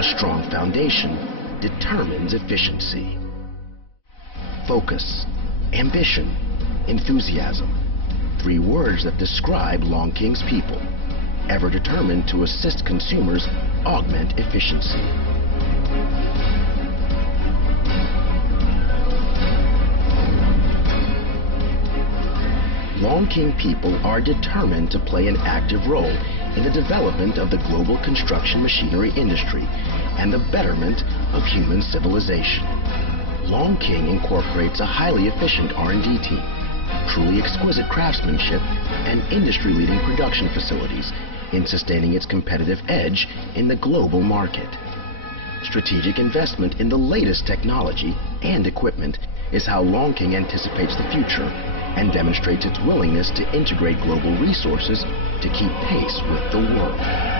A strong foundation determines efficiency. Focus, ambition, enthusiasm. 3 words that describe Lonking's people, ever determined to assist consumers augment efficiency. Lonking people are determined to play an active role in the development of the global construction machinery industry and the betterment of human civilization. Lonking incorporates a highly efficient R&D team, truly exquisite craftsmanship, and industry-leading production facilities in sustaining its competitive edge in the global market. Strategic investment in the latest technology and equipment is how Lonking anticipates the future and demonstrates its willingness to integrate global resources to keep pace with the world.